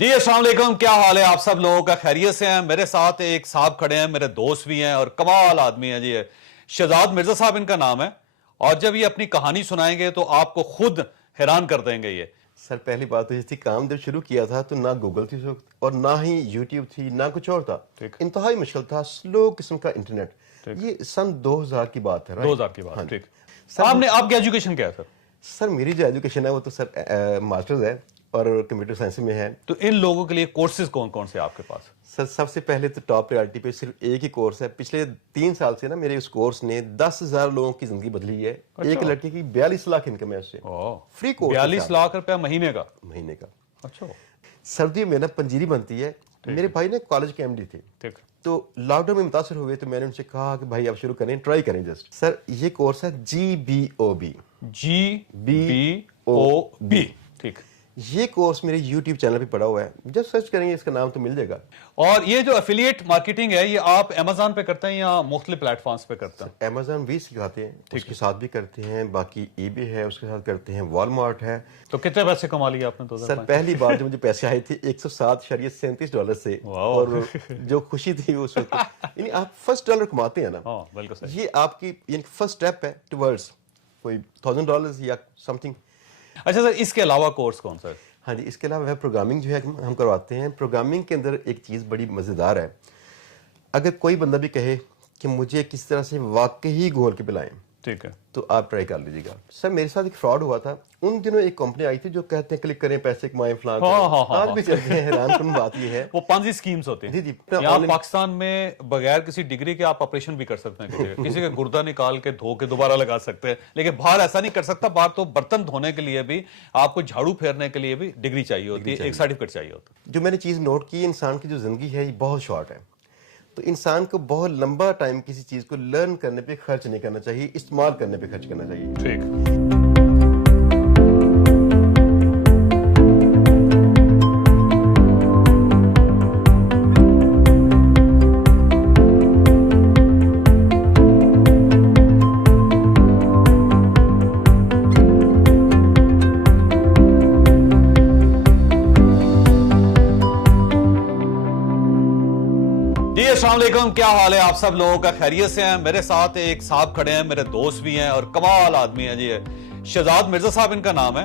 जी अस्सलाम वालेकुम, क्या हाल है आप सब लोगों का? खैरियत से हैं? मेरे साथ एक साहब खड़े हैं, मेरे दोस्त भी हैं और कमाल आदमी हैं जी। शहजाद मिर्जा साहब इनका नाम है और जब ये अपनी कहानी सुनाएंगे तो आपको खुद हैरान कर देंगे ये। सर पहली बात तो ये थी, काम जब शुरू किया था तो ना गूगल थी उस वक्त और ना ही यूट्यूब थी, ना कुछ और था। इंतहाई मुश्किल था, स्लो किस्म का इंटरनेट। ये सन 2000 की बात है। 2000 की बात। ठीक। आपकी एजुकेशन क्या है सर? सर मेरी जो एजुकेशन है वो तो सर मास्टर्स है और कंप्यूटर साइंस में है। तो इन लोगों के लिए कोर्सेज कौन कौन से आपके पास? सर सबसे पहले तो टॉप प्रायोरिटी पे सिर्फ एक ही कोर्स है। पिछले 3 साल से ना मेरे उस कोर्स ने 10,000 लोगों की जिंदगी बदली है। अच्छा। एक लड़के की 42 लाख इनकम है उससे। फ्री कोर्स 42 लाख रुपया महीने का? महीने का। अच्छा। सर्दियों में ना पंजीरी बनती है। मेरे भाई ने कॉलेज के एमडी थे। ठीक। तो लॉकडाउन में मुतासर हुए तो मैंने उनसे कहा कि भाई आप शुरू करें, ट्राई करें जस्ट। सर ये कोर्स है GBOB। GBOB। ठीक। ये कोर्स मेरे YouTube चैनल पे पड़ा हुआ है, जब सर्च करेंगे इसका नाम तो मिल जाएगा। और ये जो एफिलिएट मार्केटिंग है ये आप Amazon पे करते हैं या मुख्तलिफ प्लेटफॉर्म्स पे करते हैं? Amazon भी सिखाते हैं, उसके साथ भी करते हैं, बाकी eBay है उसके साथ करते हैं, Walmart है। तो कितने पैसे कमा लिए आपने? तो सर पहली बार जो मुझे पैसे आए थे $107.37 से, और जो खुशी थी उस वक्त, यानी आप फर्स्ट $1 कमाते हैं ना, बिल्कुल सही। ये आपकी यानी फर्स्ट स्टेप है टुवर्ड्स कोई $1000 या समथिंग। अच्छा सर, इसके अलावा कोर्स कौन सा है? हाँ जी, इसके अलावा वेब प्रोग्रामिंग जो है हम करवाते हैं। प्रोग्रामिंग के अंदर एक चीज़ बड़ी मज़ेदार है। अगर कोई बंदा भी कहे कि मुझे किस तरह से वाकई गोल के पिलाएं, ठीक है, तो आप ट्राई कर लीजिएगा। सर मेरे साथ एक फ्रॉड हुआ था। उन दिनों एक कंपनी आई थी जो कहते हैं क्लिक करें पैसे कमाएं फलां। आज भी चलते हैं। हैरान कुन बात ये है, वो पांजी स्कीम्स होती हैं। जी जी। यहाँ पाकिस्तान में बगैर किसी डिग्री के आप ऑपरेशन भी कर सकते हैं। किसी का गुर्दा निकाल के धो के दोबारा लगा सकते हैं, लेकिन बाहर ऐसा नहीं कर सकता। बाहर तो बर्तन धोने के लिए भी, आपको झाड़ू फेरने के लिए भी डिग्री चाहिए होती है, एक सर्टिफिकेट चाहिए होता है। जो मैंने चीज़ नोट की, इंसान की जो जिंदगी है ये बहुत शॉर्ट है। तो इंसान को बहुत लंबा टाइम किसी चीज को लर्न करने पे खर्च नहीं करना चाहिए, इस्तेमाल करने पे खर्च करना चाहिए। ठीक। अस्सलाम वालेकुम, क्या हाल है आप सब लोगों का? खैरियत से हैं? मेरे साथ एक साहब खड़े हैं, मेरे दोस्त भी हैं और कमाल आदमी हैं जी। शहजाद मिर्जा साहब इनका नाम है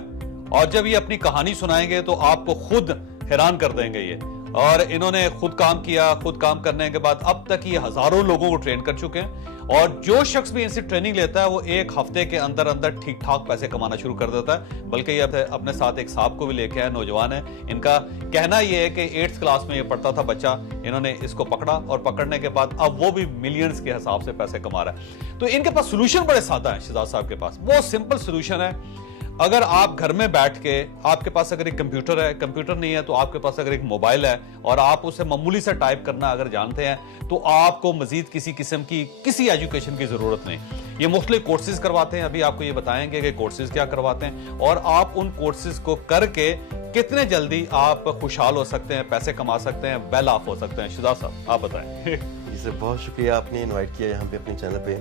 और जब ये अपनी कहानी सुनाएंगे तो आपको खुद हैरान कर देंगे ये। और इन्होंने खुद काम किया, खुद काम करने के बाद अब तक ये हजारों लोगों को ट्रेन कर चुके हैं और जो शख्स भी इनसे ट्रेनिंग लेता है वो एक हफ्ते के अंदर अंदर ठीक ठाक पैसे कमाना शुरू कर देता है। बल्कि ये अपने साथ एक साहब को भी लेके आए, नौजवान है। इनका कहना ये है कि 8th क्लास में ये पढ़ता था बच्चा, इन्होंने इसको पकड़ा और पकड़ने के बाद अब वो भी मिलियंस के हिसाब से पैसे कमा रहा है। तो इनके पास सोल्यूशन बड़े सादा है। शहजाद साहब के पास बहुत सिंपल सोल्यूशन है। अगर आप घर में बैठ के, आपके पास अगर एक कंप्यूटर है, कंप्यूटर नहीं है तो आपके पास अगर एक मोबाइल है और आप उसे मामूली से टाइप करना अगर जानते हैं तो आपको मजीद किसी किस्म की किसी एजुकेशन की जरूरत नहीं। ये मुख्तलिफ कोर्सेज करवाते हैं, अभी आपको ये बताएंगे कि कोर्सेज क्या करवाते हैं और आप उन कोर्सेज को करके कितने जल्दी आप खुशहाल हो सकते हैं, पैसे कमा सकते हैं, वेल ऑफ हो सकते हैं। शहजाद साहब आप बताएं। जी सर, बहुत शुक्रिया आपने इन्वाइट किया यहाँ पे अपने चैनल पे।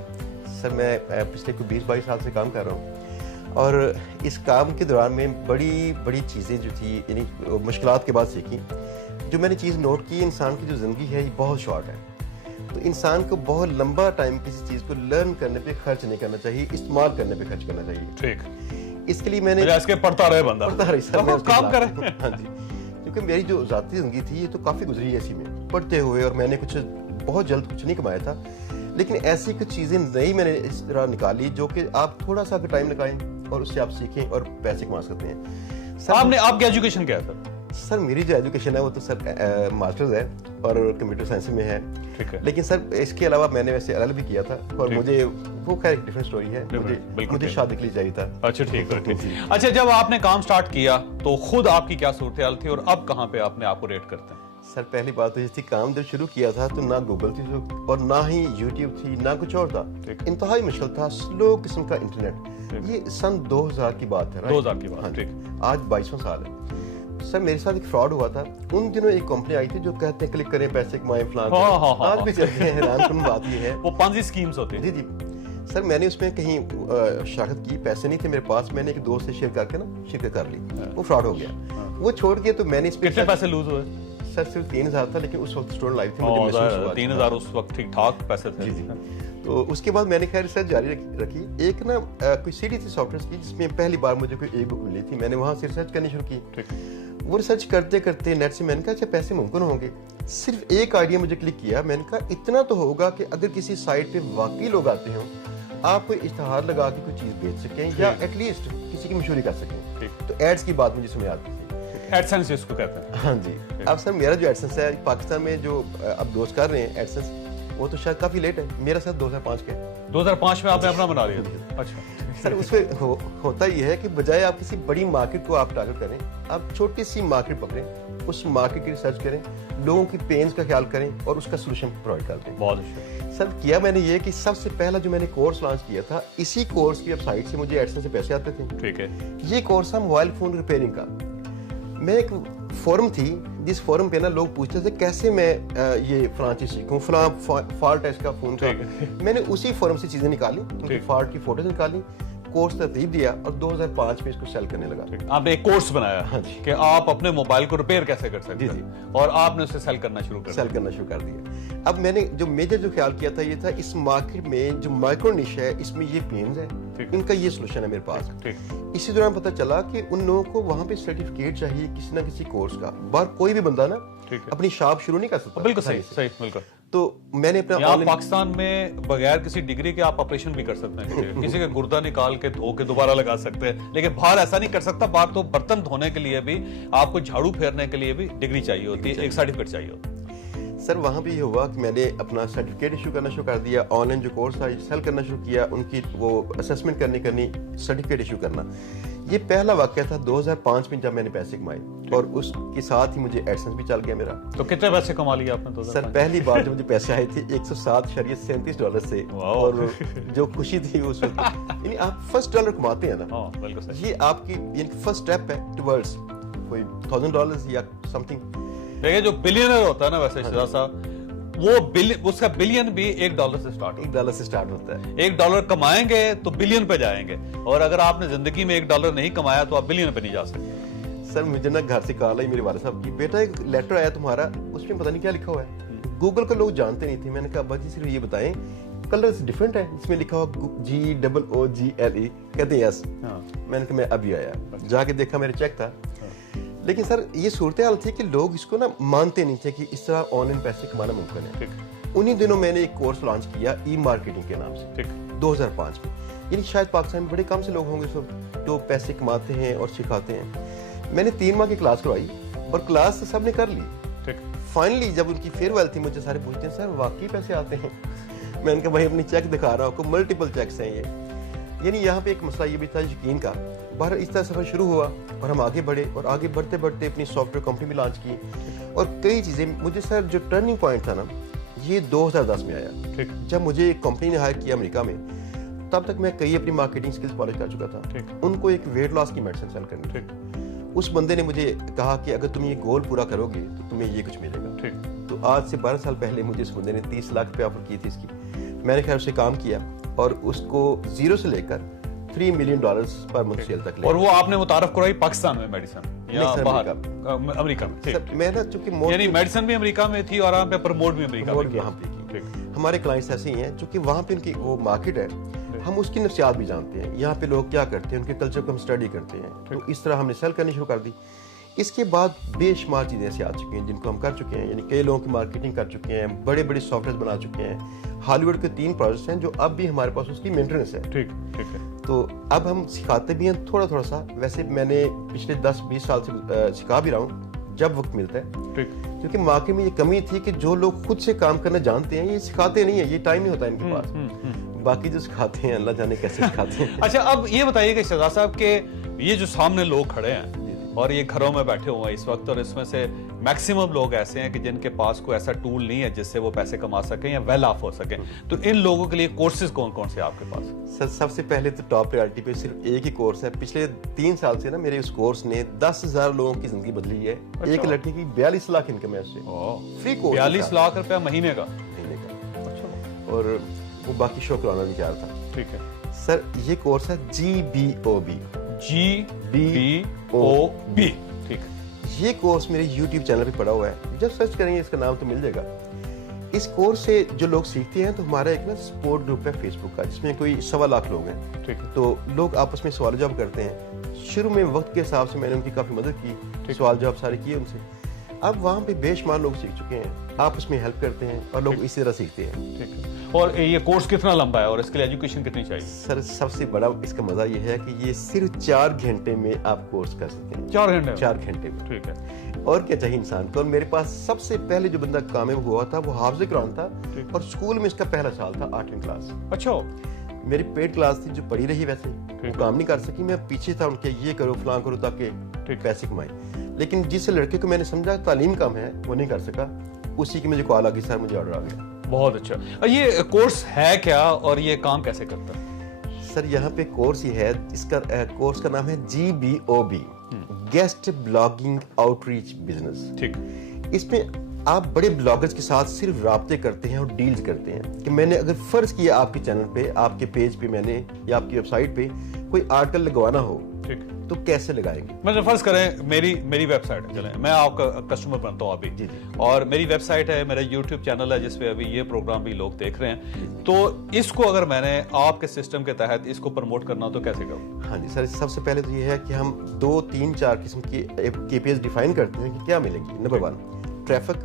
सर मैं पिछले 20-22 साल से काम कर रहा हूँ और इस काम के दौरान में बड़ी बड़ी चीज़ें जो थी, यानी मुश्किलात के बाद सीखी। जो मैंने चीज़ नोट की, इंसान की जो ज़िंदगी है ये बहुत शॉर्ट है। तो इंसान को बहुत लंबा टाइम किसी चीज़ को लर्न करने पे खर्च नहीं करना चाहिए, इस्तेमाल करने पे खर्च करना चाहिए। ठीक। इसके लिए मैंने इसके पढ़ता रहे बंदा, पढ़ता रहे सर, मैं काम करें। हाँ जी, क्योंकि मेरी जो ज़ाती ज़िंदगी थी ये तो काफ़ी गुजरी है इसी में पढ़ते हुए, और मैंने कुछ बहुत जल्द कुछ नहीं कमाया था, लेकिन ऐसी कुछ चीज़ें नई मैंने इस तरह निकाली जो कि आप थोड़ा सा टाइम लगाएं और उससे आप सीखें और पैसे कमा सकते हैं। सर आपकी एजुकेशन क्या है? सर मेरी जो एजुकेशन है वो तो सर मास्टर्स है और कंप्यूटर साइंस में है। ठीक है। लेकिन सर इसके अलावा मैंने वैसे LL भी किया था और मुझे वो खैर एक डिफरेंट स्टोरी है। मुझे शादी के लिए चाहिए था। अच्छा ठीक है। अच्छा, जब आपने काम स्टार्ट किया तो खुद आपकी क्या सूरत थी और अब कहाँ पे आपने आपको रेट करते हैं? सर पहली बात तो ये थी, काम जब शुरू किया था तो ना गूगल थी और ना ही यूट्यूब थी, ना कुछ और था। इंतहाई मुश्किल था, स्लो किस्म का इंटरनेट। ये सन 2000 की बात है। 2000 की बात। ठीक। आज 22वां साल है। सर मेरे साथ एक फ्रॉड हुआ था। उन दिनों एक कंपनी आई थी जो कहते हैं क्लिक करें पैसे कमाएं फलां। आज भी चलते हैं। हैरान कुन बात ये है, वो पांजी स्कीम्स होती हैं। जी जी। سر میں نے اس میں کہیں شراکت کی, پیسے نہیں تھے میرے پاس, میں نے ایک دوست سے شیئر کر کے نا شرکت کر لی, وہ فراڈ ہو گیا, وہ چھوڑ گیا. تو میں نے اس پہ کتنے پیسے لوز ہوئے؟ سر صرف 3000 تھا, لیکن اس وقت اسٹوڈنٹ لائف تھی, مجھے محسوس ہوا 3000 اس وقت ٹھیک ٹھاک پیسے تھے. تو اس کے بعد میں نے خیر ریسرچ جاری رکھی. ایک نا کوئی سیڈی تھی سافٹ ویئر کی, جس میں پہلی بار مجھے کوئی ایک بک ملی تھی. میں نے وہاں سے ریسرچ کرنی شروع کی. وہ ریسرچ کرتے کرتے نیٹ سے میں نے کہا اچھا پیسے ممکن ہوں گے. صرف ایک آئیڈیا مجھے کلک کیا, میں نے کہا اتنا تو ہوگا کہ اگر کسی سائٹ پہ واقعی لوگ آتے ہوں, آپ کوئی اشتہار لگا کے کوئی چیز بیچ سکیں یا ایٹ لیسٹ کسی کی مشہوری کر سکیں. تو ایڈس کی بات مجھے سمجھ آتی تھی. ایڈسنس جس کو کہتے ہیں. ہاں جی. اب سر میرا جو ایڈسنس ہے پاکستان میں جو اب دوست کر رہے ہیں ایڈسنس, وہ تو شاید کافی لیٹ ہے. میرا سر 2005 کا ہے. 2005 میں آپ نے اپنا بنا لیا. اچھا سر اس میں ہوتا یہ ہے کہ بجائے آپ کسی بڑی مارکیٹ کو آپ ٹارگٹ کریں, آپ چھوٹی سی مارکیٹ پکڑیں, اس مارکیٹ کی ریسرچ کریں, لوگوں کی پینز کا خیال کریں اور اس کا سولوشن پرووائڈ کر دیں. بہت اچھا. سر کیا میں نے یہ کہ سب سے پہلا جو میں نے کورس لانچ کیا تھا, اسی کورس کی ویب سائٹ سے مجھے ایڈسنس سے پیسے آتے تھے. ٹھیک ہے. یہ کورس تھا موبائل فون ریپیئرنگ کا. میں ایک فورم تھی, جس فورم پہ نا لوگ پوچھتے تھے کیسے میں یہ فلاں چیز سیکھوں, فلاں فالٹ ہے اس کا فون کا. میں نے اسی فورم سے چیزیں نکالی, ان کی فالٹ کی فوٹوز نکالی, کورس ترتیب دیا اور 2005 میں اس کو سیل کرنے لگا. آپ نے ایک کورس بنایا کہ آپ اپنے موبائل کو ریپیئر کیسے کر سکتے ہیں, اور آپ نے اسے سیل کرنا شروع کر دیا. اب میں نے جو میجر جو خیال کیا تھا یہ تھا, اس مارکیٹ میں جو مائکرو نش ہے اس میں یہ پینز ہے, ان کا یہ سولوشن ہے میرے پاس. اسی دوران پتہ چلا کہ ان لوگوں کو وہاں پہ سرٹیفکیٹ چاہیے کسی نہ کسی کورس کا. باہر کوئی بھی بندہ نا اپنی شاپ شروع نہیں کر سکتا. بالکل صحیح. بالکل. تو میں نے اپنا پاکستان میں بغیر کسی ڈگری کے آپ آپریشن بھی کر سکتے ہیں, کسی کا گردہ نکال کے دھو کے دوبارہ لگا سکتے ہیں, لیکن باہر ایسا نہیں کر سکتا. باہر تو برتن دھونے کے لیے بھی, آپ کو جھاڑو پھیرنے کے لیے بھی ڈگری چاہیے ہوتی ہے, ایک سرٹیفکیٹ چاہیے ہوتا ہے. سر وہاں بھی یہ ہوا کہ میں نے اپنا سرٹیفکیٹ ایشو کرنا شروع کر دیا, آن لائن جو کورس تھا سیل کرنا شروع کیا, ان کی وہ اسیسمنٹ کرنی, سرٹیفکیٹ ایشو کرنا. یہ پہلا واقعہ تھا 2005 میں جب میں نے پیسے کمائے, اور اس کے ساتھ ہی مجھے ایڈسنس بھی چل گیا میرا. تو کتنے پیسے کما لیے آپ نے؟ سر پہلی بار جو مجھے پیسے آئے تھے $107.37 سے, اور جو خوشی تھی اس وقت, یعنی آپ فرسٹ ڈالر کماتے ہیں نا, یہ آپ کی یعنی فرسٹ اسٹیپ ہے ٹورڈز کوئی $1000 یا سم تھنگ. دیکھیں جو بلینر ہوتا ہے نا, ویسے شہزاد صاحب, وہ اس کا بلین بھی $1 سے سٹارٹ ہوتا ہے. $1 کمائیں گے تو بلین پہ جائیں گے, اور اگر آپ نے زندگی میں $1 نہیں کمایا تو آپ بلین پہ نہیں جا سکتے. سر مجھے نا گھر سے کال آئی میرے والد صاحب کی, بیٹا ایک لیٹر آیا تمہارا, اس میں پتہ نہیں کیا لکھا ہوا ہے. گوگل کو لوگ جانتے نہیں تھے. میں نے کہا ابا جی صرف یہ بتائیں کلرز ڈفرینٹ ہے, اس میں لکھا ہوا GOOGLE. کہتے ہیں یس. میں نے کہا میں ابھی آیا, جا کے دیکھا میرے چیک تھا. لیکن سر یہ صورتحال تھی کہ لوگ اس کو نا مانتے نہیں تھے کہ اس طرح آن لائن پیسے کمانا ممکن ہے. انہی دنوں میں نے ایک کورس لانچ کیا ای مارکیٹنگ کے نام سے 2005 میں. یعنی شاید پاکستان میں بڑے کم سے لوگ ہوں گے جو پیسے کماتے ہیں اور سکھاتے ہیں. میں نے 3 ماہ کی کلاس کروائی, اور کلاس سب نے کر لی. فائنلی جب ان کی فیئر ویل تھی, مجھے سارے پوچھتے ہیں سر واقعی پیسے آتے ہیں؟ میں نے کہا بھائی اپنی چیک دکھا رہا ہوں, ملٹیپل چیکس ہیں یہ. یعنی یہاں پہ ایک مسئلہ یہ بھی تھا یقین کا. باہر اس طرح سفر شروع ہوا اور ہم آگے بڑھے, اور آگے بڑھتے بڑھتے اپنی سافٹ ویئر کمپنی بھی لانچ کی, اور کئی چیزیں. مجھے سر جو ٹرننگ پوائنٹ تھا نا, یہ 2010 میں آیا, جب مجھے ایک کمپنی نے ہائر کیا امریکہ میں. تب تک میں کئی اپنی مارکیٹنگ سکلز پالش کر چکا تھا. ان کو ایک ویٹ لاس کی میڈیسن سیل کرنی. اس بندے نے مجھے کہا کہ اگر تم یہ گول پورا کرو گے تو تمہیں یہ کچھ ملے گا. تو آج سے 12 سال پہلے مجھے اس بندے نے $30 لاکھ آفر کی تھی اس کی. میں نے خیر اس سے کام کیا, اور اس کو زیرو سے لے کر $3 ملین پر منتھ سیل تک لے. اور وہ آپ نے متعارف کرائی پاکستان میں میڈیسن یا باہر امریکہ میں؟ میں نا چونکہ یعنی میڈیسن بھی امریکہ میں تھی اور وہاں پہ پروموٹ بھی امریکہ میں. وہاں پہ ہمارے کلائنٹس ایسے ہی ہیں چونکہ وہاں پہ ان کی وہ مارکیٹ ہے, ہم اس کی نفسیات بھی جانتے ہیں, یہاں پہ لوگ کیا کرتے ہیں, ان کے کلچر کو ہم اسٹڈی کرتے ہیں. تو اس طرح ہم نے سیل کرنی شروع کر دی. اس کے بعد بے شمار چیزیں ایسی آ چکی ہیں جن کو ہم کر چکے ہیں. یعنی کئی لوگوں کی مارکیٹنگ کر چکے ہیں, بڑے بڑے سافٹ ویئر بنا چکے ہیں. ہالی ووڈ کے 3 پروجیکٹس ہیں جو اب بھی ہمارے پاس اس کی مینٹیننس ہے. ٹھیک ہے. تو اب ہم سکھاتے بھی ہیں تھوڑا سا. ویسے میں نے پچھلے 10-20 سال سے سکھا بھی رہا ہوں جب وقت ملتا ہے, کیونکہ مارکیٹ میں یہ کمی تھی کہ جو لوگ خود سے کام کرنا جانتے ہیں یہ سکھاتے نہیں ہیں, یہ ٹائم نہیں ہوتا ان کے پاس. باقی جو سکھاتے ہیں اللہ جانے کیسے سکھاتے ہیں. اچھا اب یہ بتائیے کہ شہزاد صاحب کہ یہ جو سامنے لوگ کھڑے ہیں اور یہ گھروں میں بیٹھے ہوئے ہیں اس وقت, اور اس میں سے میکسیمم لوگ ایسے ہیں کہ جن کے پاس کوئی ایسا ٹول نہیں ہے جس سے وہ پیسے کما سکیں یا ویل آف ہو سکیں, تو ان لوگوں کے لیے کورسز کون کون سے آپ کے پاس؟ سر سب سے پہلے تو ٹاپ پریورٹی پہ صرف ایک ہی کورس ہے. پچھلے 3 سال سے نا میرے اس کورس نے 10,000 لوگوں کی زندگی بدلی ہے. ایک لڑکی کی 42 لاکھ انکم ہے اس سے. فری کورس 42 لاکھ روپیہ مہینے کا. اور وہ باقی شو کرانا نہیں چاہ رہا تھا. ٹھیک ہے سر یہ کورس ہے GBOB. GBOB. ٹھیک ہے. یہ کورس میرے YouTube چینل پہ پڑا ہوا ہے, جب سرچ کریں گے اس کا نام تو مل جائے گا. اس کورس سے جو لوگ سیکھتے ہیں تو ہمارا ایک نا سپورٹ گروپ ہے فیس بک کا, جس میں کوئی 1.25 لاکھ لوگ ہیں. ٹھیک ہے. تو لوگ آپس میں سوال جواب کرتے ہیں. شروع میں وقت کے حساب سے میں نے ان کی کافی مدد کی, سوال جواب سارے کیے ان سے. اب وہاں پہ بے شمار لوگ سیکھ چکے ہیں, آپس میں ہیلپ کرتے ہیں اور لوگ اسی طرح سیکھتے ہیں. ٹھیک ہے. اور یہ کورس کتنا لمبا ہے اور اس کے لیے ایجوکیشن کتنی چاہیے؟ سر سب سے بڑا اس کا مزہ یہ ہے کہ یہ صرف 4 گھنٹے میں آپ کورس کر سکتے ہیں. 4 گھنٹے میں. ٹھیک ہے. اور کیا چاہیے انسان کو. اور میرے پاس سب سے پہلے جو بندہ کامیاب ہوا تھا وہ حافظ قرآن تھا, اور اسکول میں اس کا پہلا سال تھا 8ویں کلاس. اچھا. میری پیڈ کلاس تھی جو پڑھی رہی, ویسے وہ کام نہیں کر سکی. میں پیچھے تھا ان کے, یہ کرو فلاں کرو تاکہ پیسے کمائیں. لیکن جس لڑکے کو میں نے سمجھا تعلیم کم ہے وہ نہیں کر سکا, اسی کی مجھے کال آ گئی, سر مجھے آرڈر آ گیا. بہت اچھا. یہ کورس ہے کیا اور یہ کام کیسے کرتا ہے؟ سر یہاں پہ کورس یہ ہے, اس کا کورس کا نام ہے GBOB, guest blogging out reach business. ٹھیک. اس میں آپ بڑے بلاگرز کے ساتھ صرف رابطے کرتے ہیں اور ڈیلز کرتے ہیں. کہ میں نے اگر فرض کیا آپ کے چینل پہ, آپ کے پیج پہ میں نے یا آپ کی ویب سائٹ پہ کوئی آرٹیکل لگوانا ہو, تو کیسے لگائیں گے؟ مطلب فرض کریں میری ویب سائٹ ہے, چلیں میں آپ کا کسٹمر بنتا ہوں ابھی, اور میری ویب سائٹ ہے, میرا یوٹیوب چینل ہے جس پہ ابھی یہ پروگرام بھی لوگ دیکھ رہے ہیں, تو اس کو اگر میں نے آپ کے سسٹم کے تحت اس کو پروموٹ کرنا ہو تو کیسے کروں؟ ہاں جی سر, سب سے پہلے تو یہ ہے کہ ہم 2 3 4 قسم کی KPIs ڈیفائن کرتے ہیں کہ کیا ملیں گی. Number 1 traffic.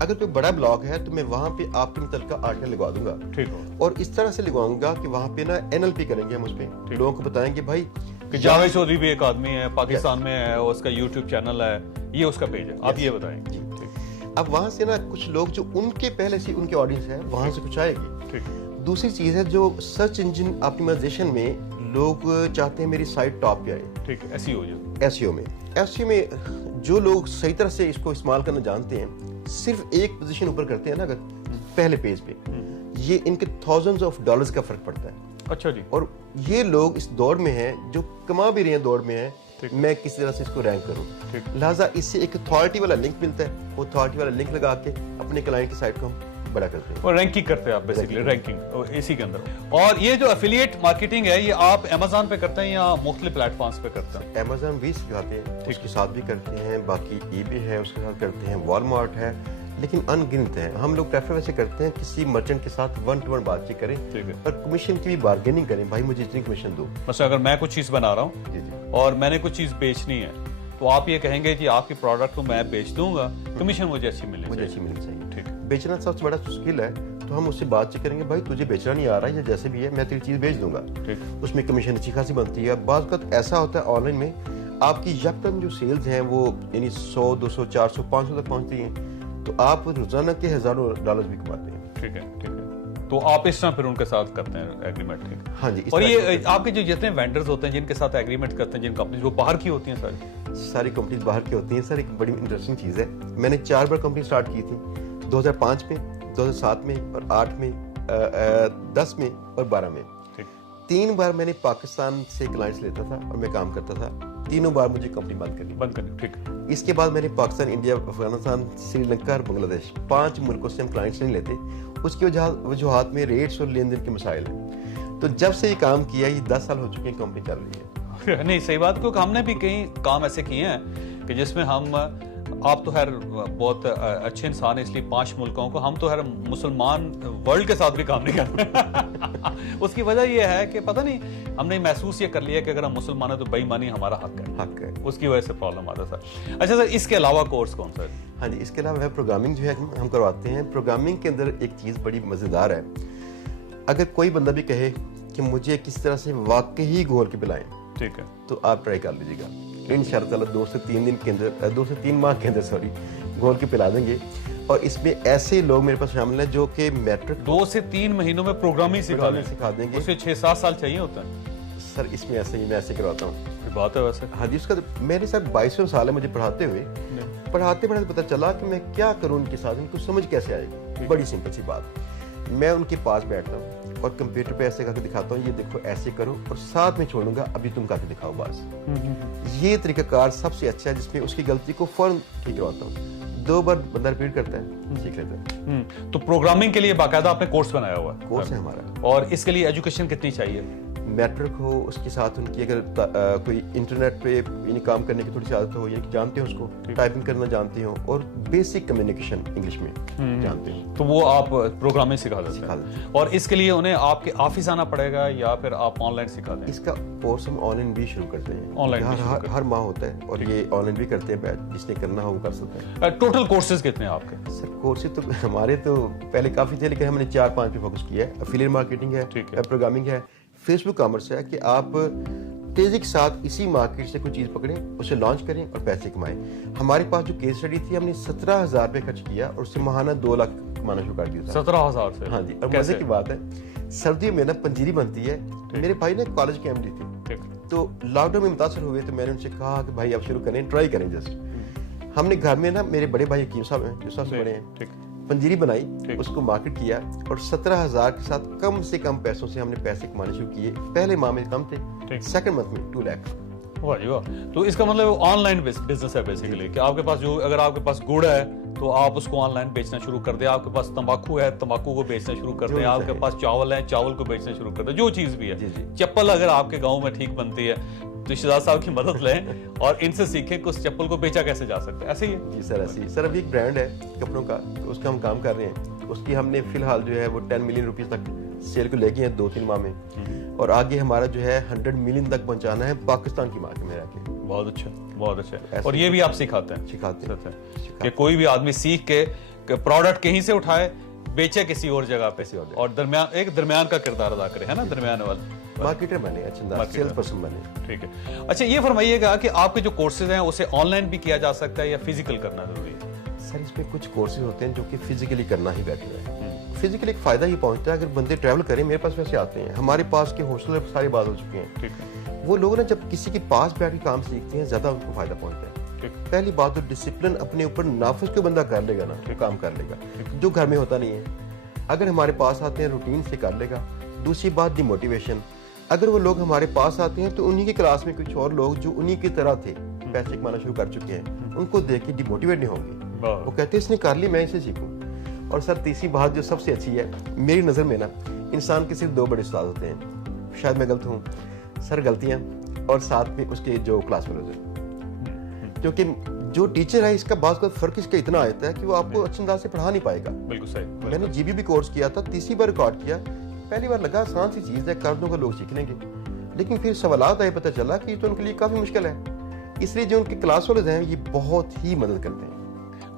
اگر کوئی بڑا بلاگ ہے تو میں وہاں پہ آپ کے متعلقہ آرٹیکل لگوا دوں گا. ٹھیک ہو. اور اس طرح سے لگواؤں گا کہ وہاں پہ نا NLP کریں گے ہم, اس پہ لوگوں کو بتائیں گے بھائی کہ جاوید چودھری بھی ایک آدمی ہے, پاکستان میں ہے, اور اس کا یوٹیوب چینل ہے, یہ اس کا پیج ہے, آپ یہ بتائیں. اب وہاں سے نا کچھ لوگ جو ان کے پہلے سے ان کے آڈینس ہے وہاں سے کچھ آئے گی. دوسری چیز ہے جو سرچ انجن آپٹیمائزیشن میں لوگ چاہتے ہیں میری سائٹ ٹاپ پہ آئے. ٹھیک ہے. SEO میں جو لوگ صحیح طرح سے اس کو استعمال کرنا جانتے ہیں, صرف ایک پوزیشن اوپر کرتے ہیں نا اگر پہلے پیج پہ, یہ ان کے $1000s کا فرق پڑتا ہے. اچھا جی. اور یہ لوگ اس دوڑ میں ہیں, جو کما بھی رہے ہیں دوڑ میں ہیں, میں کس طرح سے اس کو رینک کروں. لہٰذا اس سے ایک اتھارٹی والا لنک ملتا ہے, وہ اتھارٹی والا لنک لگا کے اپنے کلائنٹ کی سائٹ کو ہم بڑا کرتے ہیں. اور رینکنگ کرتے ہیں آپ بیسیکلی, رینکنگ اسی کے اندر. اور یہ جو افیلیٹ مارکیٹنگ ہے یہ آپ Amazon پہ کرتے ہیں یا مختلف پلیٹ فارمز پہ کرتے ہیں؟ Amazon بھی سکھاتے ہیں, اس کے ساتھ بھی کرتے ہیں, باقی eBay ہے اس کے ساتھ کرتے ہیں, Walmart ہے, لیکن ان گنت ہیں. ہم لوگ پریفر ویسے کرتے ہیں کسی مرچنٹ کے ساتھ 1-to-1 بات چیت کریں اور کمیشن کی بھی بارگیننگ کریں, بھائی مجھے اتنی کمیشن دو. مثلا اگر میں کچھ چیز بنا رہا ہوں اور میں نے کچھ چیز بیچنی ہے تو آپ یہ کہیں گے کہ آپ کی پروڈکٹ کو میں بیچ دوں گا, کمیشن مجھے اچھی ملنی چاہیے. ٹھیک. بیچنا سب سے بڑا اسکل ہے, تو ہم اس سے بات چیت کریں گے, بھائی تجھے بیچنا نہیں آ رہا ہے یا جیسے بھی ہے میں تیری چیز بیچ دوں گا. اس میں کمیشن اچھی خاصی بنتی ہے. بعض اوقات ایسا ہوتا ہے آن لائن میں آپ کی یکدم جو سیلز ہیں وہ یعنی 100 200 400 500 تک پہنچتی ہیں, تو آپ روزانہ کے $1000 بھی کماتے ہیں. ٹھیک ہے. تو آپ اس طرح پھر ان کے ساتھ کرتے ہیں ایگریمنٹ؟ ٹھیک. ہاں جی. اور یہ آپ کے جو جتنے وینڈرز ہوتے ہیں جن کے ساتھ ایگریمنٹ کرتے ہیں, جن کمپنیز وہ باہر کی ہوتی ہیں ساری کمپنیز باہر کی ہوتی ہیں. سر ایک بڑی انٹرسٹنگ چیز ہے, میں نے 4 بار کمپنی سٹارٹ کی تھی, 2005 میں, 2007 میں, اور 8 میں, 10 میں اور 12 میں. 3 بار میں نے پاکستان سے کلائنٹس لیتا تھا اور میں کام کرتا تھا, تینوں بار مجھے کمپنی بند کرنی. ٹھیک. اس کے بعد میں نے پاکستان, انڈیا, افغانستان, سری لنکا اور بنگلہ دیش 5 ملکوں سے ہم کلائنٹس نہیں لیتے. اس کی وجوہات میں ریٹس اور لین دین کے مسائل ہیں. تو جب سے یہ کام کیا, یہ 10 سال ہو چکے ہیں, کمپنی چل رہی ہے. نہیں صحیح بات, کیونکہ ہم نے بھی کئی کام ایسے کیے ہیں کہ جس میں ہم, آپ تو خیر بہت اچھے انسان ہیں اس لیے 5 ملکوں کو, ہم تو خیر مسلمان ورلڈ کے ساتھ بھی کام نہیں کرتے. اس کی وجہ یہ ہے کہ پتہ نہیں ہم نے محسوس یہ کر لیا کہ اگر ہم مسلمان ہیں تو بے ایمانی ہمارا حق ہے, اس کی وجہ سے پرابلم آتا ہے سر. اچھا سر, اس کے علاوہ کورس کون سا ہے؟ ہاں جی, اس کے علاوہ پروگرامنگ جو ہے ہم کرواتے ہیں. پروگرامنگ کے اندر ایک چیز بڑی مزیدار ہے, اگر کوئی بندہ بھی کہے کہ مجھے کس طرح سے واقعی گھول کے پلائیں, ٹھیک ہے, تو آپ ٹرائی کر لیجیے گا. ان شاء اللہ 2 سے 3 دن کے اندر, 2 سے 3 ماہ کے اندر گھول کے پلا دیں گے. اور اس میں ایسے لوگ میرے پاس شامل ہیں جو کہ میٹرک 2 سے 3 مہینوں میں پروگرامنگ سکھا دیں گے. اسے 6-7 سال چاہیے ہوتا ہے سر. اس میں ایسے ہی میں ایسے کرواتا ہوں. بات ہے ویسے. ہاں جی, اس کا میرے ساتھ 22 سال ہے مجھے پڑھاتے ہوئے. پڑھاتے پتہ چلا کہ میں کیا کروں ان کے ساتھ, ان کو سمجھ کیسے آئے گی. بڑی سمپل سی بات, میں ان کے پاس بیٹھتا ہوں اور کمپیوٹر پہ ایسے کر کے دکھاتا ہوں, یہ دیکھو ایسے کرو, اور ساتھ میں چھوڑوں گا ابھی تم کر کے دکھاؤ بس. یہ طریقہ کار سب سے اچھا ہے جس میں اس کی غلطی کو فوراً ٹھیک کرواتا ہوں. 2 बार बंदा रिपीट करता है, सीख लेता है। तो प्रोग्रामिंग के लिए बाकायदा आपने कोर्स बनाया हुआ है? कोर्स है हमारा। और इसके लिए एजुकेशन कितनी चाहिए? मैट्रिक हो, उसके साथ उनकी अगर कोई इंटरनेट पे यानी काम करने की थोड़ी सी आदत हो, यानी जानते हो उसको, टाइपिंग करना जानते हो, और बेसिक कम्युनिकेशन इंग्लिश में जानते हो, तो वो आप प्रोग्रामिंग सिखा देते हैं। और इसके लिए उन्हें आपके ऑफिस आना पड़ेगा या फिर आप ऑनलाइन सिखा दें? इसका कोर्स हम ऑनलाइन भी शुरू करते हैं, ऑनलाइन हर माह होता है, और ये ऑनलाइन भी करते हैं, जिसने करना हो वो कर सकते हैं। टोटल कोर्सेज कितने हैं आपके? सर कोर्सेज तो हमारे तो पहले काफी थे, लेकिन हमने 4-5 पे फोकस किया है। एफिलिएट मार्केटिंग है, प्रोग्रामिंग है, फेसबुक कॉमर्स है, कि आप तेजी के साथ इसी मार्केट से कोई चीज पकड़ें, उसे लॉन्च करें और पैसे कमाएं। हमारे पास जो केस स्टडी थी, हमने 17,000 रुपये खर्च किया और उससे माहाना 2 लाख कमाना शुरू कर दिया। 17,000 से? हाँ जी। और मजे की बात है, सर्दियों में ना पंजीरी बनती है। मेरे भाई ने कॉलेज के एमडी थे, तो लॉकडाउन में मुतासर हुए, तो मैंने उनसे कहा कि भाई आप शुरू करें, ट्राई करें जस्ट। हमने घर में ना, मेरे बड़े भाई हकीम साहब हैं, जो सबसे बड़े हैं, पंजीरी बनाई, उसको मार्केट किया, और 17,000 के साथ कम से कम पैसों से हमने पैसे कमाने शुरू किए। पहले माह में कम थे, सेकंड मंथ में 2 लाख। वाह जी वाह। तो इसका मतलब ऑनलाइन बिजनेस है बेसिकली, कि आपके पास जो, अगर आपके पास गुड़ है तो आप उसको ऑनलाइन बेचना शुरू कर दें, आपके पास तंबाकू है, तंबाकू को बेचना शुरू कर दें, आपके पास चावल है, चावल को बेचना शुरू कर दें, जो चीज भी है। चप्पल अगर आपके गाँव में ठीक बनती है तो शहजाद साहब की मदद लें और इनसे सीखें कि उस चप्पल को बेचा कैसे जा सकता है। ऐसे ही है? जी सर, ऐसे ही। सर अभी एक ब्रांड है कपड़ों का, तो उसका हम काम कर रहे हैं। उसकी हमने फिलहाल जो है वो 10 मिलियन रुपीस तक सेल को लेके हैं 2-3 माह में, और आगे हमारा जो है 100 मिलियन तक पहुंचाना है पाकिस्तान की मार्केट में रह के। बहुत अच्छा, बहुत अच्छा। और ये भी आप सिखाते हैं? सिखाते हैं कि कोई भी आदमी सीख के प्रोडक्ट कहीं से उठाए, बेचे किसी और जगह पे, और दरमियान का किरदार अदा करे, है ना, दरमियान वाला मार्केटर बने, अच्छा सेल्स पर्सन बने। ठीक है। अच्छा ये फरमाइएगा कि आपके जो कोर्सेज हैं उसे ऑनलाइन भी किया जा सकता है या फिजिकल करना जरूरी है? सर इसमें कुछ कोर्सेज होते हैं जो कि फिजिकली करना ही बेटर है। फिजिकली एक फायदा ही पहुंचता है, अगर बंदे ट्रैवल करें, मेरे पास वैसे आते हैं, हमारे पास के हॉस्टल सारी बात हो चुके हैं। ठीक है। वो लोग ना जब किसी के पास बैठ के काम सीखते हैं, ज्यादा उनको फायदा पहुंचता है। पहली बात तो डिसिप्लिन अपने ऊपर नाफिज को बंदा कर लेगा ना, तो काम कर लेगा, जो घर में होता नहीं है। अगर हमारे पास आते हैं, रूटीन से कर लेगा। दूसरी बात डिमोटिवेशन, अगर वो लोग हमारे पास आते हैं तो उन्हीं की क्लास में कुछ और लोग जो उन्हीं की तरह थे, पैसे कमाना शुरू कर चुके हैं, उनको देख के डिमोटिवेट नहीं होंगे, वो कहते हैं इसने कर ली, मैं इसे सीखूं। और सर तीसरी बात जो सबसे अच्छी है मेरी नज़र में ना, इंसान के सिर्फ 2 बड़े उस्ताद होते हैं, शायद मैं गलत हूँ सर, गलतियाँ और साथ में उसके जो क्लास फेलोज हैं। क्योंकि जो टीचर है, इसका बात का फर्क इसका इतना आता है कि वो आपको अच्छे अंदाज से पढ़ा नहीं पाएगा। बिल्कुल सही। मैंने जीबीबी कोर्स किया था, तीसरी बार रिकॉर्ड किया, पहली बार लगा आसान सी चीज है, कर दूंगा लोग सीख लेंगे, लेकिन फिर सवालात आए, पता चला कि तो उनके लिए काफी मुश्किल है। इसलिए जो उनके क्लास वाले हैं ये बहुत ही मदद करते हैं।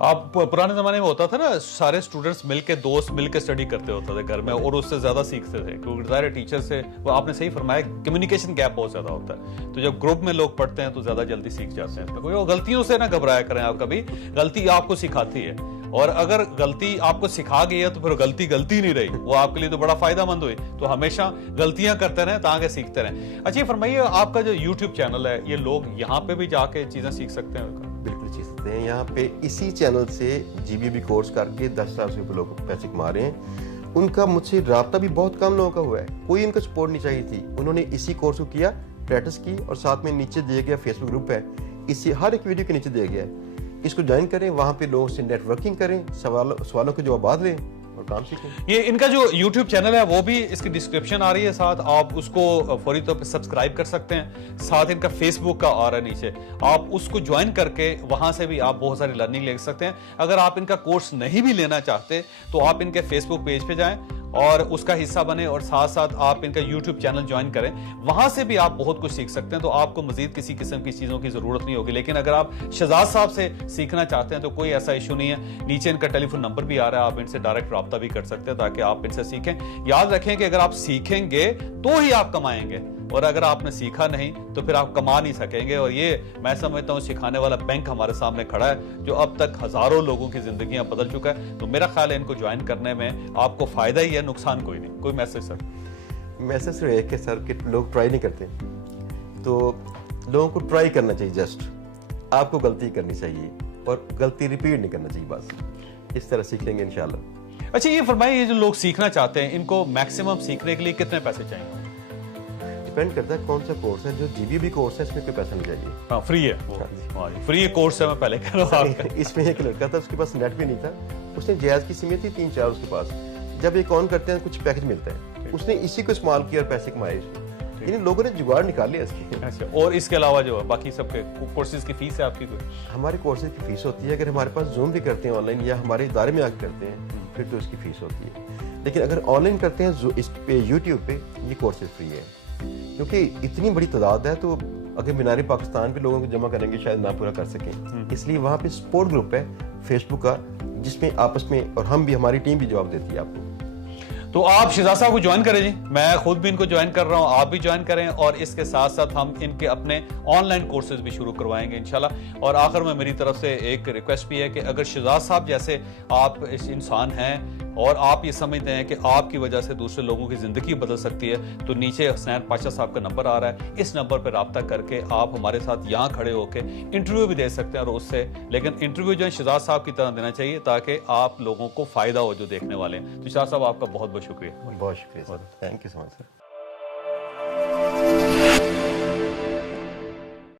आप पुराने जमाने में होता था ना, सारे स्टूडेंट्स मिलके, दोस्त मिलके स्टडी करते होते थे घर में, और उससे ज्यादा सीखते थे, क्योंकि ज़ाहिर टीचर से, वो आपने सही फरमाया, कम्युनिकेशन गैप बहुत ज्यादा होता है। तो जब ग्रुप में लोग पढ़ते हैं तो ज्यादा जल्दी सीख जाते हैं। तो गलतियों से ना घबराया करें आप कभी, गलती आपको सिखाती है, और अगर गलती आपको सिखा गई है तो फिर गलती नहीं रही, वो आपके लिए तो बड़ा फायदेमंद हुई। तो हमेशा गलतियां करते रहें ताकि सीखते रहें। अच्छा ये फरमाइए, आपका जो यूट्यूब चैनल है, ये लोग यहाँ पे भी जाके चीजें सीख सकते हैं? बिल्कुल सीख सकते हैं। यहाँ पे इसी चैनल से जीबीबी कोर्स करके 10,000 से ऊपर लोग पैसे कमा रहे हैं। उनका मुझसे राब्ता भी बहुत कम लोगों का हुआ है, कोई इनका सपोर्ट नहीं चाहिए थी, उन्होंने इसी कोर्स को किया, प्रैक्टिस की, और साथ में नीचे दिया गया फेसबुक ग्रुप है, इसी हर एक वीडियो के नीचे दिया गया है, इसको ज्वाइन करें, वहां पे लोगों से नेटवर्किंग करें, सवालों के जवाब दें और काम सीखें। ये इनका जो YouTube चैनल है वो भी इसकी डिस्क्रिप्शन आ रही है साथ, आप उसको फौरी तौर पे सब्सक्राइब कर सकते हैं। साथ इनका फेसबुक का आ रहा है नीचे, आप उसको ज्वाइन करके वहां से भी आप बहुत सारी लर्निंग ले सकते हैं। अगर आप इनका कोर्स नहीं भी लेना चाहते तो आप इनके फेसबुक पेज पे जाएं और उसका हिस्सा बने, और साथ साथ आप इनका YouTube चैनल ज्वाइन करें, वहां से भी आप बहुत कुछ सीख सकते हैं। तो आपको मजीद किसी किस्म की चीजों की जरूरत नहीं होगी। लेकिन अगर आप शहजाद साहब से सीखना चाहते हैं तो कोई ऐसा इशू नहीं है, नीचे इनका टेलीफोन नंबर भी आ रहा है, आप इनसे डायरेक्ट रब्ता भी कर सकते हैं ताकि आप इनसे सीखें। याद रखें कि अगर आप सीखेंगे तो ही आप कमाएंगे, और अगर आपने सीखा नहीं तो फिर आप कमा नहीं सकेंगे। और ये मैं समझता हूँ सिखाने वाला बैंक हमारे सामने खड़ा है, जो अब तक हजारों लोगों की जिंदगियां बदल चुका है। तो मेरा ख्याल है इनको ज्वाइन करने में आपको फायदा ही है, नुकसान कोई नहीं। कोई मैसेज सर? मैसेज सिर्फ एक है सर, कि लोग ट्राई नहीं करते, तो लोगों को ट्राई करना चाहिए। जस्ट आपको गलती करनी चाहिए और गलती रिपीट नहीं करना चाहिए, बस इस तरह सीख लेंगे इंशाल्लाह। अच्छा ये फरमाइए, ये जो लोग सीखना चाहते हैं, इनको मैक्सिमम सीखने के लिए कितने पैसे चाहिए? डिपेंड करता है कौन सा कोर्स है। जो GBB कोर्स है इसमें कोई पैसा नहीं चाहिए। हाँ, फ्री है वो। हाँ जी, फ्री कोर्स है, मैं पहले कह रहा हूँ। इसमें एक लड़का था, उसके पास नेट भी नहीं था, उसने जायज़ की सिमें थी 3-4 उसके पास। जब एक ऑन करते हैं कुछ पैकेज मिलता है, उसने इसी को इस्तेमाल किया और पैसे कमाए। यानी लोगों ने जुगाड़ निकाल लिया इसकी। अच्छा, और इसके अलावा जो बाकी सबके कोर्सेज की फीस है आपकी कोई? हमारे कोर्सेज की फीस होती है, अगर हमारे पास जूम भी करते हैं ऑनलाइन या हमारे इदारे में आकर करते हैं फिर तो इसकी फीस होती है। लेकिन अगर ऑनलाइन करते हैं इस पे यूट्यूब पे, ये कोर्सेज फ्री है, क्योंकि इतनी बड़ी तादाद है। तो अगर मीनार पाकिस्तान पे लोगों को जमा करेंगे शायद ना पूरा कर सकें, इसलिए वहाँ पे सपोर्ट ग्रुप है फेसबुक का, जिसमें आपस में, और हम भी, हमारी टीम भी जवाब देती है आपको। तो आप शहजाद साहब को ज्वाइन करें जी, मैं खुद भी इनको ज्वाइन कर रहा हूं, आप भी ज्वाइन करें, और इसके साथ साथ हम इनके अपने ऑनलाइन कोर्सेज भी शुरू करवाएंगे इंशाल्लाह। और आखिर में मेरी तरफ से एक रिक्वेस्ट भी है कि अगर शहजाद साहब जैसे आप इस इंसान हैं और आप ये समझते हैं कि आपकी वजह से दूसरे लोगों की ज़िंदगी बदल सकती है, तो नीचे हसनैन पाशा साहब का नंबर आ रहा है, इस नंबर पर रब्ता करके आप हमारे साथ यहाँ खड़े होकर इंटरव्यू भी दे सकते हैं। और उससे, लेकिन इंटरव्यू जो है शहजाद साहब की तरह देना चाहिए ताकि आप लोगों को फ़ायदा हो जो देखने वाले हैं। तो शहजाद साहब आपका बहुत बहुत शुक्रिया। बहुत शुक्रिया sir, thank you so much sir.